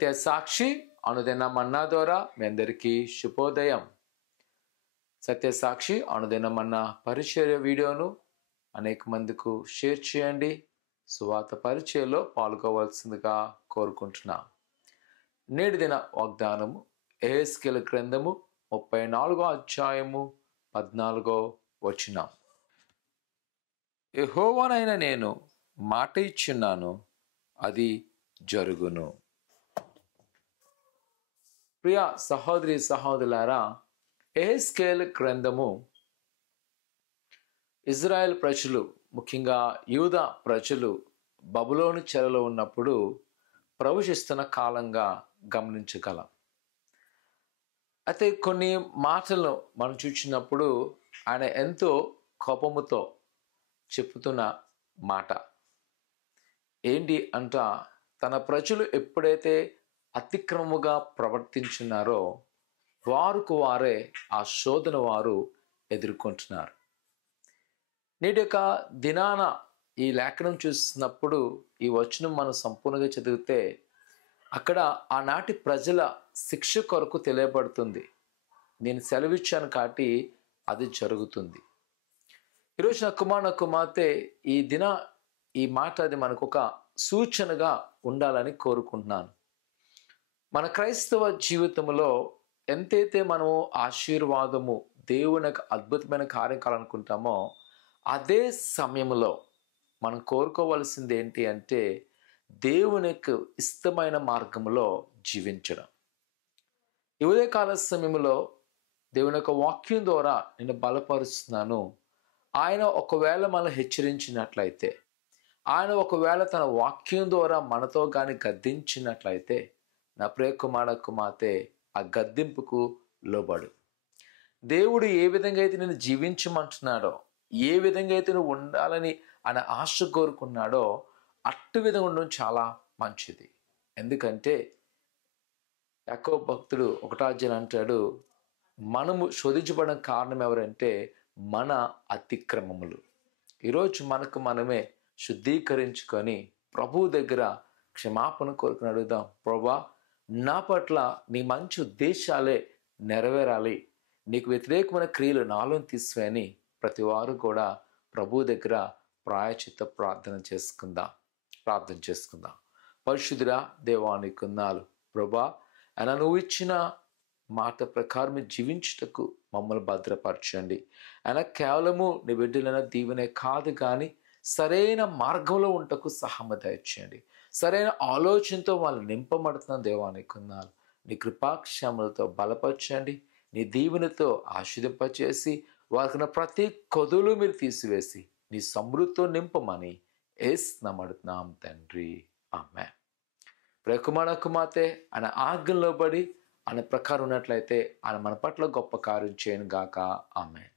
సత్య సాక్షి అనుదిన మన్నా ద్వారా మీ అందరికీ శుభోదయం. సత్య సాక్షి అనుదిన మన్నా పరిచర్య వీడియోను అనేక మందికి షేర్ చేయండి. సువార్త పరిచర్యలో పాల్గొవలసిందిగా కోరుకుంటున్నా. నేటి దిన వాగ్దానము యెహెజ్కేలు గ్రంథము 34వ అధ్యాయము 14వ వచనం. యెహోవానైన నేను మాట ఇచ్చున్నాను, అది జరుగును. ప్రియ సహోదరి సహోదరులారా, యెహెజ్కేలు గ్రంథము ఇజ్రాయెల్ ప్రజలు, ముఖ్యంగా యూదా ప్రజలు బబులోను చెరలో ఉన్నప్పుడు ప్రవశిస్తున్న కాలంగా గమనించగలం. అయితే కొన్ని మాటలను మనం చూసినప్పుడు ఆయన ఎంతో కోపముతో చెప్పుతున్న మాట ఏంటి అంట, తన ప్రజలు ఎప్పుడైతే అతిక్రమముగా ప్రవర్తించున్నారో వారికి వారే ఆ శోధన వారు ఎదుర్కొంటున్నారు. నేటి యొక్క దినాన ఈ లేఖనం చూసినప్పుడు ఈ వచనం మనం సంపూర్ణంగా చదివితే అక్కడ ఆనాటి ప్రజల శిక్ష కొరకు తెలియబడుతుంది. నేను సెలవిచ్చాను కాబట్టి అది జరుగుతుంది. ఈరోజు నా కుమార్తె ఈ మాట అది మనకు ఒక సూచనగా ఉండాలని కోరుకుంటున్నాను. మన క్రైస్తవ జీవితంలో ఎంతైతే మనము ఆశీర్వాదము, దేవుని అద్భుతమైన కార్యం కావాలనుకుంటామో అదే సమయంలో మనం కోరుకోవలసింది ఏంటి అంటే దేవునికి ఇష్టమైన మార్గంలో జీవించడం. ఈ ఉదయకాల సమయంలో దేవుని యొక్క వాక్యం ద్వారా నేను బలపరుస్తున్నాను. ఆయన ఒకవేళ మనం హెచ్చరించినట్లయితే, ఆయన ఒకవేళ తన వాక్యం ద్వారా మనతో కానీ గద్దించినట్లయితే, నా ప్రియ కుమార్తె ఆ గద్దింపుకు లోబడు. దేవుడు ఏ విధంగా అయితే నేను జీవించమంటున్నాడో, ఏ విధంగా అయితే నువ్వు ఉండాలని ఆయన ఆశ కోరుకున్నాడో అట్టు విధంగా ఉండడం చాలా మంచిది. ఎందుకంటే యాకోబు భక్తుడు 1వ అధ్యాయం అంటాడు, మనము శోధించబడిన కారణం ఎవరంటే మన అతిక్రమములు. ఈరోజు మనకు మనమే శుద్ధీకరించుకొని ప్రభువు దగ్గర క్షమాపణ కోరుకుని అడుగుదాం. ప్రభువా, నా పట్ల నీ మంచి ఉద్దేశాలే నెరవేరాలి, నీకు వ్యతిరేకమైన క్రియలు నాలో తీసివేయని ప్రతి వారు కూడా ప్రభు దగ్గర ప్రాయచిత్త ప్రార్థన చేసుకుందాం. పరిశుద్ధుడా, దేవానికి వందనాలు. ప్రభువా, ఆయన నువ్వు ఇచ్చిన మాట ప్రకారం జీవించుటకు మమ్మల్ని భద్రపరచండి. ఆయన కేవలము నీ బిడ్డలైన దీవెనే కాదు కానీ సరైన మార్గంలో ఉంటకు సహాయం దయచేయండి. సరైన ఆలోచనతో వాళ్ళు నింపబడుతున్న దేవానికి వందనాలు. నీ కృపాక్షేమలతో బలపరచండి. నీ దీవెనతో ఆశీర్వదింపచేసి వారికి ప్రతి కొదులు మీరు తీసివేసి నీ సమృద్ధితో నింపమని యేసు నామమున తండ్రి, ఆమేన్. కుమార్తె ఆయన ఆజ్ఞలో పడి ఆయన ప్రకారం ఉన్నట్లయితే ఆయన మన పట్ల గొప్ప కార్యం చేయను గాక. ఆమేన్.